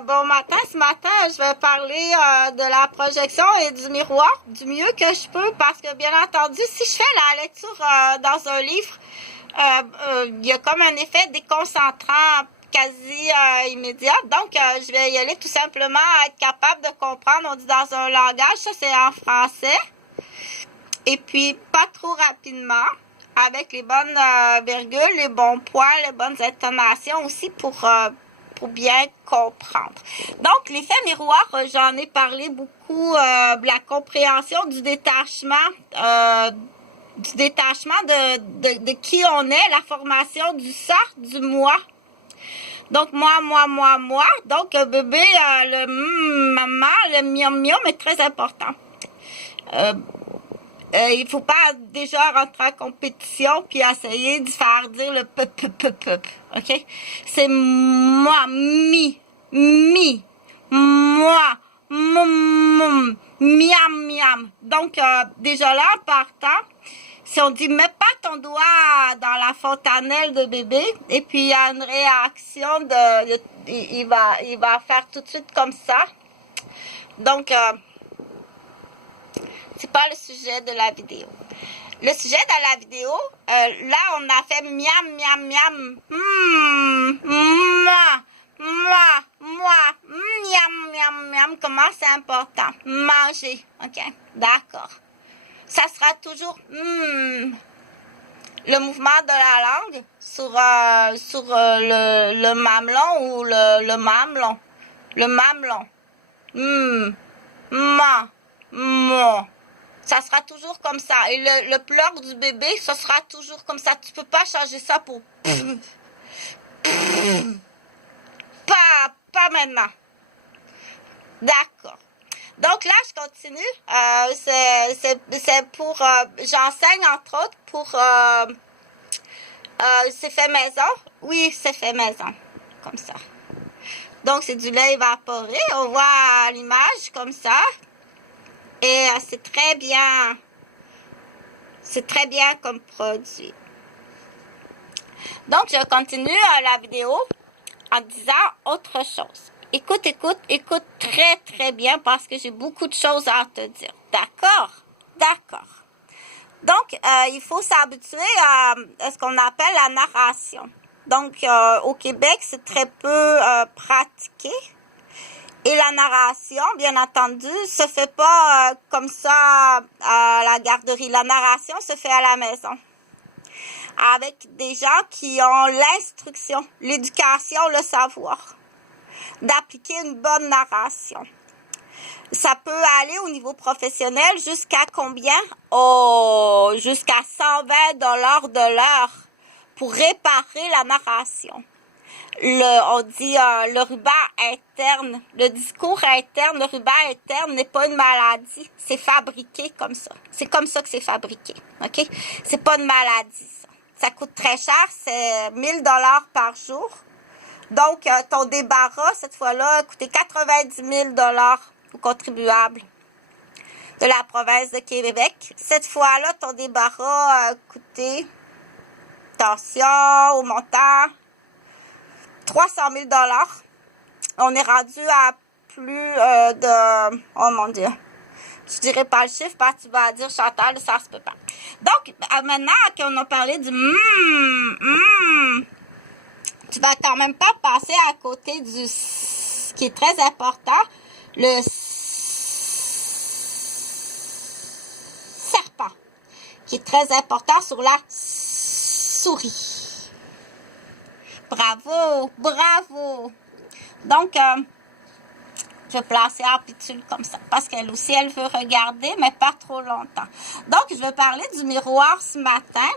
bon matin. Ce matin, je vais parler de la projection et du miroir du mieux que je peux parce que, bien entendu, si je fais la lecture dans un livre, il y a comme un effet déconcentrant quasi immédiat. Donc, je vais y aller tout simplement à être capable de comprendre. On dit dans un langage, ça c'est en français. Et puis, pas trop rapidement, avec les bonnes virgules, les bons points, les bonnes intonations aussi pour bien comprendre. Donc, l'effet miroir, j'en ai parlé beaucoup, de la compréhension du détachement de qui on est, la formation du ça, du moi. Donc, moi. Donc, bébé, le maman, le miam est très important. Il faut pas déjà rentrer en compétition puis essayer de faire dire le p. OK? C'est moi, moi, miam. Donc, déjà là, en partant, si on dit, mets pas ton doigt dans la fontanelle de bébé, et puis il y a une réaction il va faire tout de suite comme ça. Donc, c'est pas le sujet de la vidéo. Le sujet de la vidéo, là, on a fait miam. Moi, miam. Comment c'est important? Manger, ok? D'accord. Ça sera toujours le mouvement de la langue sur le mamelon ou le mamelon. Le mamelon. Mo. Ça sera toujours comme ça. Et le pleur du bébé, ça sera toujours comme ça. Tu peux pas changer ça pour pas maintenant. D'accord. Donc là, je continue. C'est pour... j'enseigne, entre autres, pour... c'est fait maison. Oui, c'est fait maison. Comme ça. Donc, c'est du lait évaporé. On voit l'image comme ça. Et c'est très bien comme produit. Donc, je continue la vidéo en disant autre chose. Écoute très bien parce que j'ai beaucoup de choses à te dire. D'accord? Donc, il faut s'habituer à ce qu'on appelle la narration. Donc, au Québec, c'est très peu pratiqué. Et la narration, bien entendu, se fait pas comme ça à la garderie. La narration se fait à la maison. Avec des gens qui ont l'instruction, l'éducation, le savoir d'appliquer une bonne narration. Ça peut aller au niveau professionnel jusqu'à combien? Oh, jusqu'à 120 $ de l'heure pour réparer la narration. On dit le ruban interne, le discours interne, le ruban interne n'est pas une maladie, c'est fabriqué comme ça. C'est comme ça que c'est fabriqué, ok? C'est pas une maladie, ça. Ça coûte très cher, c'est 1000 $ par jour. Donc, ton débarras, cette fois-là, a coûté 90 000 $ aux contribuables de la province de Québec. Cette fois-là, ton débarras a coûté, attention au montant, 300 000 $. On est rendu à plus de... Oh mon Dieu. Je dirais pas le chiffre parce que tu vas dire, Chantal, ça se peut pas. Donc, maintenant qu'on a parlé du tu vas quand même pas passer à côté du ce qui est très important, le serpent, qui est très important sur la souris. Bravo. Donc, je vais placer Arpitule comme ça, parce qu'elle aussi, elle veut regarder, mais pas trop longtemps. Donc, je vais parler du miroir ce matin.